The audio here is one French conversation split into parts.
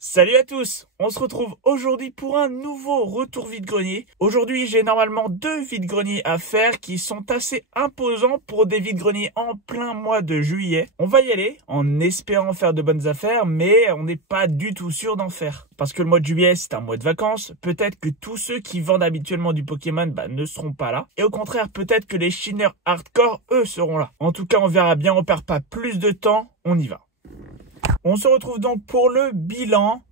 Salut à tous, on se retrouve aujourd'hui pour un nouveau retour vide-grenier. Aujourd'hui, j'ai normalement 2 vide-greniers à faire qui sont assez imposants pour des vide-greniers en plein mois de juillet. On va y aller en espérant faire de bonnes affaires, mais on n'est pas du tout sûr d'en faire. Parce que le mois de juillet, c'est un mois de vacances. Peut-être que tous ceux qui vendent habituellement du Pokémon ne seront pas là. Et au contraire, peut-être que les chineurs hardcore, eux, seront là. En tout cas, on verra bien, on perd pas plus de temps, on y va. On se retrouve donc pour le bilan,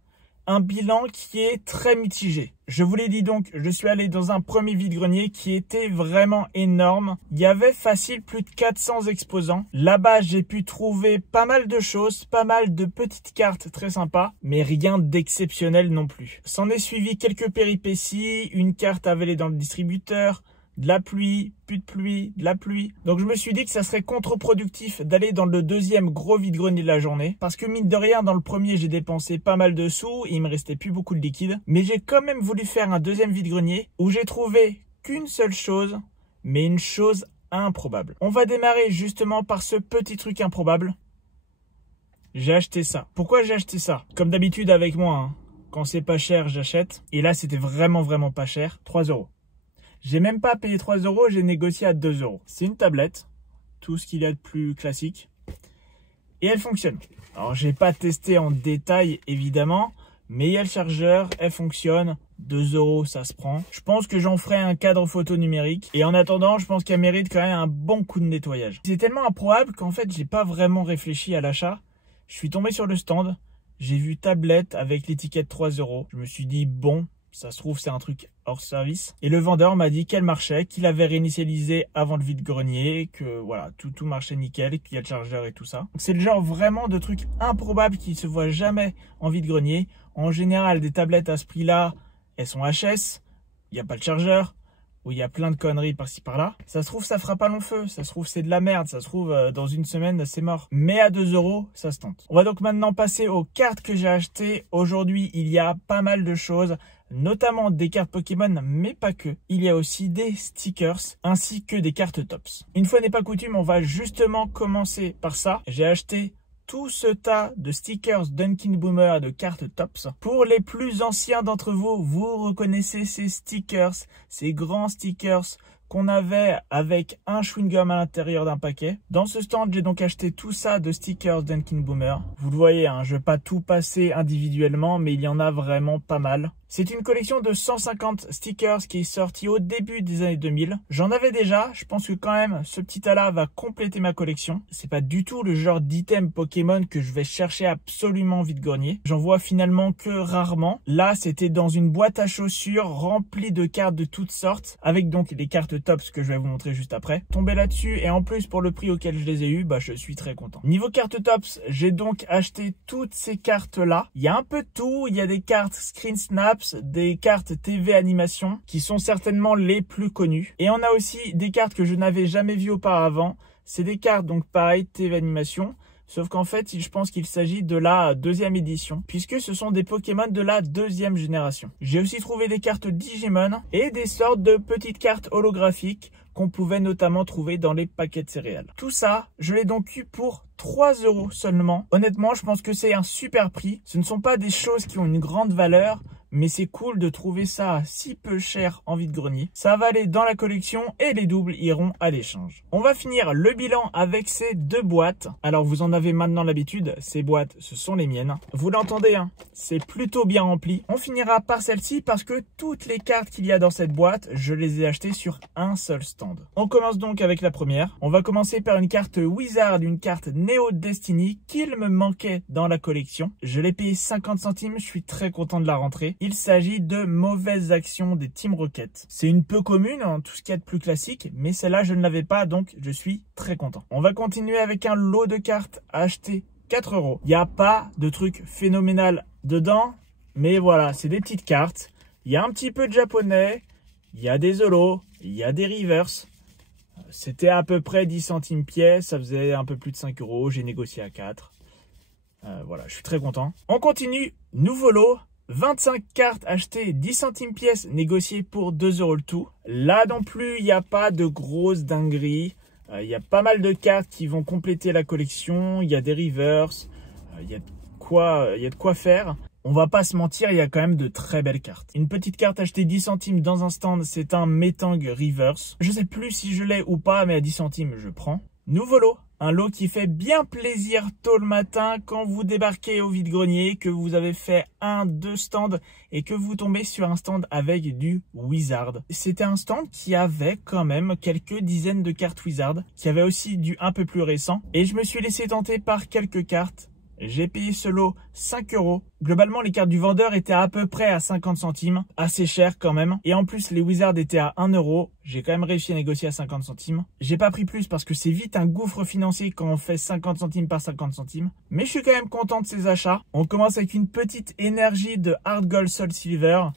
un bilan qui est très mitigé. Je vous l'ai dit donc, je suis allé dans un premier vide-grenier qui était vraiment énorme. Il y avait facile plus de 400 exposants. Là-bas, j'ai pu trouver pas mal de choses, pas mal de petites cartes très sympas, mais rien d'exceptionnel non plus. S'en est suivi quelques péripéties, une carte avalée dans le distributeur, de la pluie, plus de pluie, de la pluie. Donc je me suis dit que ça serait contre-productif d'aller dans le deuxième gros vide-grenier de la journée. Parce que mine de rien, dans le premier, j'ai dépensé pas mal de sous et il me restait plus beaucoup de liquide. Mais j'ai quand même voulu faire un deuxième vide-grenier où j'ai trouvé qu'une seule chose, mais une chose improbable. On va démarrer justement par ce petit truc improbable. J'ai acheté ça. Pourquoi j'ai acheté ça? Comme d'habitude avec moi, quand c'est pas cher, j'achète. Et là, c'était vraiment pas cher. 3 €. J'ai même pas payé 3 €, j'ai négocié à 2 €. C'est une tablette, tout ce qu'il y a de plus classique. Et elle fonctionne. Alors, j'ai pas testé en détail, évidemment, mais il y a le chargeur, elle fonctionne. 2 €, ça se prend. Je pense que j'en ferai un cadre photo numérique. Et en attendant, je pense qu'elle mérite quand même un bon coup de nettoyage. C'est tellement improbable qu'en fait, j'ai pas vraiment réfléchi à l'achat. Je suis tombé sur le stand, j'ai vu tablette avec l'étiquette 3 €. Je me suis dit, bon, ça se trouve, c'est un truc hors service. Et le vendeur m'a dit qu'elle marchait, qu'il avait réinitialisé avant le vide-grenier, que voilà, tout marchait nickel, qu'il y a le chargeur et tout ça. C'est le genre vraiment de truc improbable qui se voit jamais en vide-grenier. En général, des tablettes à ce prix-là, elles sont HS, il n'y a pas de chargeur, où il y a plein de conneries par-ci par-là. Ça se trouve, ça fera pas long feu. Ça se trouve, c'est de la merde. Ça se trouve, dans une semaine, c'est mort. Mais à 2 €, ça se tente. On va donc maintenant passer aux cartes que j'ai achetées. Aujourd'hui, il y a pas mal de choses, notamment des cartes Pokémon, mais pas que. Il y a aussi des stickers, ainsi que des cartes Tops. Une fois n'est pas coutume, on va justement commencer par ça. J'ai acheté tout ce tas de stickers Dunkin Boomer de cartes Tops. Pour les plus anciens d'entre vous, vous reconnaissez ces stickers, ces grands stickers qu'on avait avec un chewing-gum à l'intérieur d'un paquet. Dans ce stand, j'ai donc acheté tout ça de stickers Dunkin Boomer. Vous le voyez, je ne vais pas tout passer individuellement, mais il y en a vraiment pas mal. C'est une collection de 150 stickers qui est sortie au début des années 2000. J'en avais déjà, je pense que quand même ce petit tas-là va compléter ma collection. C'est pas du tout le genre d'item Pokémon que je vais chercher absolument vide-grenier. J'en vois finalement que rarement. Là, c'était dans une boîte à chaussures remplie de cartes de toutes sortes, avec donc les cartes Tops que je vais vous montrer juste après. Tombé là-dessus et en plus pour le prix auquel je les ai eu, je suis très content. Niveau cartes Tops, j'ai donc acheté toutes ces cartes-là. Il y a un peu de tout, il y a des cartes Screen Snaps, des cartes TV animation qui sont certainement les plus connues. Et on a aussi des cartes que je n'avais jamais vues auparavant. C'est des cartes donc pareil TV animation. Sauf qu'en fait, je pense qu'il s'agit de la 2e édition, puisque ce sont des Pokémon de la 2e génération. J'ai aussi trouvé des cartes Digimon et des sortes de petites cartes holographiques qu'on pouvait notamment trouver dans les paquets de céréales. Tout ça, je l'ai donc eu pour 3 € seulement. Honnêtement, je pense que c'est un super prix. Ce ne sont pas des choses qui ont une grande valeur, mais c'est cool de trouver ça si peu cher en vide-grenier. Ça va aller dans la collection et les doubles iront à l'échange. On va finir le bilan avec ces 2 boîtes. Alors vous en avez maintenant l'habitude, ces boîtes, ce sont les miennes. Vous l'entendez, c'est plutôt bien rempli. On finira par celle-ci parce que toutes les cartes qu'il y a dans cette boîte, je les ai achetées sur un seul stand. On commence donc avec la première. On va commencer par une carte Wizard, une carte Neo Destiny qu'il me manquait dans la collection. Je l'ai payé 50 centimes, je suis très content de la rentrer. Il s'agit de Mauvaises Actions des Team Rocket. C'est une peu commune, tout ce qu'il y a de plus classique, mais celle-là je ne l'avais pas, donc je suis très content. On va continuer avec un lot de cartes acheté 4 €. Il n'y a pas de truc phénoménal dedans, mais voilà, c'est des petites cartes. Il y a un petit peu de japonais, il y a des holos, il y a des reverse. C'était à peu près 10 centimes pièce, ça faisait un peu plus de 5 €, j'ai négocié à 4. Voilà, je suis très content. On continue, nouveau lot. 25 cartes achetées 10 centimes pièce, négociées pour 2 € le tout. Là non plus, il n'y a pas de grosses dingueries. Il y a pas mal de cartes qui vont compléter la collection. Il y a des reverse, il y a de quoi faire. On va pas se mentir, il y a quand même de très belles cartes. Une petite carte achetée 10 centimes dans un stand, c'est un Metang Reverse. Je sais plus si je l'ai ou pas, mais à 10 centimes, je prends. Nouveau lot. Un lot qui fait bien plaisir tôt le matin quand vous débarquez au vide-grenier, que vous avez fait 1-2 stands et que vous tombez sur un stand avec du Wizard. C'était un stand qui avait quand même quelques dizaines de cartes Wizard, qui avait aussi du un peu plus récent. Et je me suis laissé tenter par quelques cartes. J'ai payé ce lot 5 €. Globalement, les cartes du vendeur étaient à peu près à 50 centimes. Assez cher quand même. Et en plus, les Wizards étaient à 1 €. J'ai quand même réussi à négocier à 50 centimes. J'ai pas pris plus parce que c'est vite un gouffre financier quand on fait 50 centimes par 50 centimes. Mais je suis quand même content de ces achats. On commence avec une petite énergie de Hard Gold Soul Silver.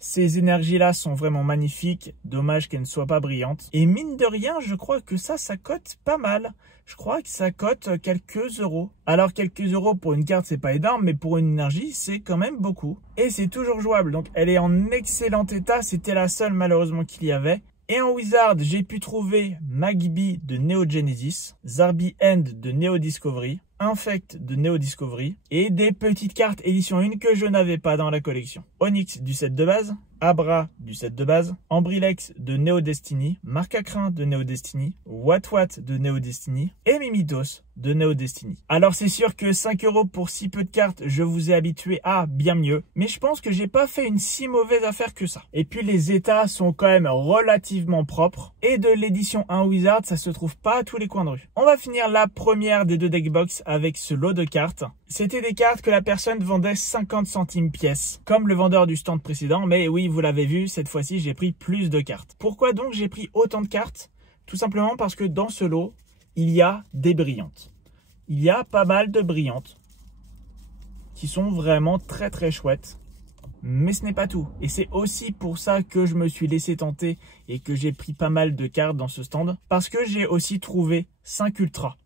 Ces énergies-là sont vraiment magnifiques. Dommage qu'elles ne soient pas brillantes. Et mine de rien, je crois que ça cote pas mal. Je crois que ça cote quelques euros. Alors quelques euros pour une carte, c'est pas énorme, mais pour une énergie, c'est quand même beaucoup. Et c'est toujours jouable, donc elle est en excellent état. C'était la seule malheureusement qu'il y avait. Et en Wizard, j'ai pu trouver Magby de Neo Genesis, Zarbi End de Neo Discovery, Infect de Neo Discovery et des petites cartes édition 1 que je n'avais pas dans la collection. Onyx du set de base, Abra du set de base, Ambrilex de Neo Destiny, Marcacrin de Neo Destiny, Watwat de Neo Destiny et Mimitos de Neo Destiny. Alors c'est sûr que 5 € pour si peu de cartes, je vous ai habitué à bien mieux, mais je pense que j'ai pas fait une si mauvaise affaire que ça. Et puis les états sont quand même relativement propres et de l'édition 1 Wizard, ça se trouve pas à tous les coins de rue. On va finir la première des deux deckbox avec ce lot de cartes. C'était des cartes que la personne vendait 50 centimes pièce, comme le vendeur du stand précédent, mais oui, vous l'avez vu, cette fois-ci, j'ai pris plus de cartes. Pourquoi donc j'ai pris autant de cartes? Tout simplement parce que dans ce lot, il y a des brillantes. Il y a pas mal de brillantes qui sont vraiment très très chouettes. Mais ce n'est pas tout. Et c'est aussi pour ça que je me suis laissé tenter et que j'ai pris pas mal de cartes dans ce stand. Parce que j'ai aussi trouvé 5 ultras.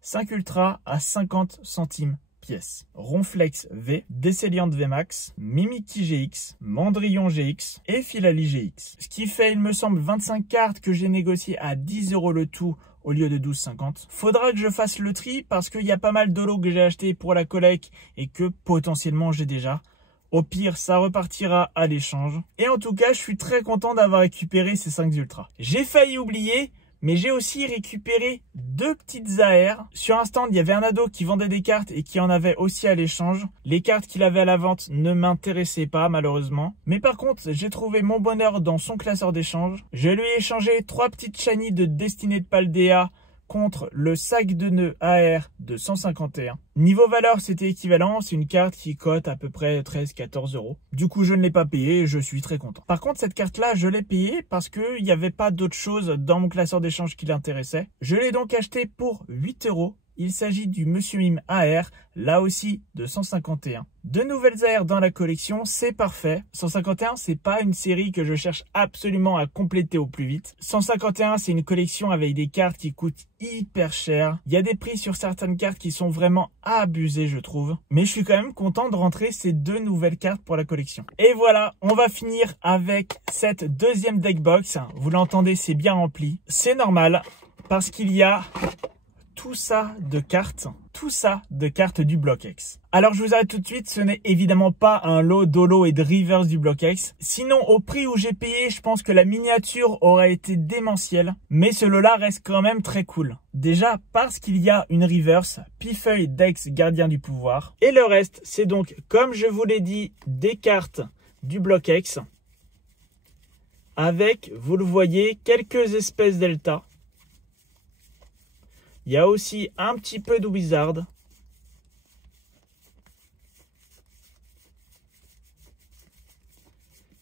5 ultras à 50 centimes pièce. Ronflex V, Décéliante VMAX, Mimikyu GX, Mandrillon GX et Philali GX. Ce qui fait, il me semble, 25 cartes que j'ai négociées à 10 € le tout au lieu de 12,50. Faudra que je fasse le tri parce qu'il y a pas mal de lots que j'ai achetés pour la collecte et que potentiellement j'ai déjà. Au pire, ça repartira à l'échange. Et en tout cas, je suis très content d'avoir récupéré ces 5 ultras. J'ai failli oublier, mais j'ai aussi récupéré 2 petites AR. Sur un stand, il y avait un ado qui vendait des cartes et qui en avait aussi à l'échange. Les cartes qu'il avait à la vente ne m'intéressaient pas, malheureusement. Mais par contre, j'ai trouvé mon bonheur dans son classeur d'échange. Je lui ai échangé 3 petites shiny de Destinée de Paldea contre le sac de nœuds AR de 151. Niveau valeur, c'était équivalent. C'est une carte qui cote à peu près 13-14 €. Du coup, je ne l'ai pas payé et je suis très content. Par contre, cette carte-là, je l'ai payée parce qu'il n'y avait pas d'autre chose dans mon classeur d'échange qui l'intéressait. Je l'ai donc acheté pour 8 €. Il s'agit du Monsieur Mime AR, là aussi de 151. 2 nouvelles AR dans la collection, c'est parfait. 151, c'est pas une série que je cherche absolument à compléter au plus vite. 151, c'est une collection avec des cartes qui coûtent hyper cher. Il y a des prix sur certaines cartes qui sont vraiment abusés, je trouve. Mais je suis quand même content de rentrer ces 2 nouvelles cartes pour la collection. Et voilà, on va finir avec cette deuxième deckbox. Vous l'entendez, c'est bien rempli. C'est normal, parce qu'il y a tout ça de cartes du Block X. Alors je vous arrête tout de suite, ce n'est évidemment pas un lot d'holo et de reverse du Block X. Sinon, au prix où j'ai payé, je pense que la miniature aurait été démentielle. Mais ce lot-là reste quand même très cool. Déjà parce qu'il y a une reverse, Pifeuille Dex Gardien du Pouvoir. Et le reste, c'est donc, comme je vous l'ai dit, des cartes du Block X. Avec, vous le voyez, quelques espèces delta. Il y a aussi un petit peu de Wizard.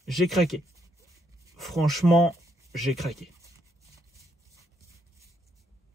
J'ai craqué. Franchement, j'ai craqué.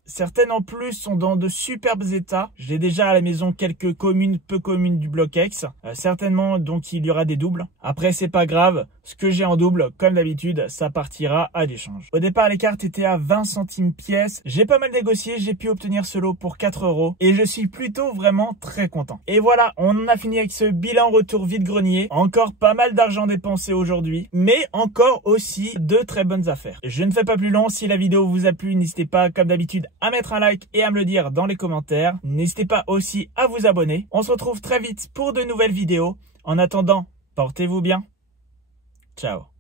Certaines en plus sont dans de superbes états. J'ai déjà à la maison quelques communes, peu communes du Block X. Certainement, donc il y aura des doubles. Après, c'est pas grave. Ce que j'ai en double, comme d'habitude, ça partira à l'échange. Au départ, les cartes étaient à 20 centimes pièce. J'ai pas mal négocié, j'ai pu obtenir ce lot pour 4 € et je suis plutôt vraiment très content. Et voilà, on en a fini avec ce bilan retour vide-grenier. Encore pas mal d'argent dépensé aujourd'hui, mais encore aussi de très bonnes affaires. Je ne fais pas plus long. Si la vidéo vous a plu, n'hésitez pas, comme d'habitude, à mettre un like et à me le dire dans les commentaires. N'hésitez pas aussi à vous abonner. On se retrouve très vite pour de nouvelles vidéos. En attendant, portez-vous bien. Ciao.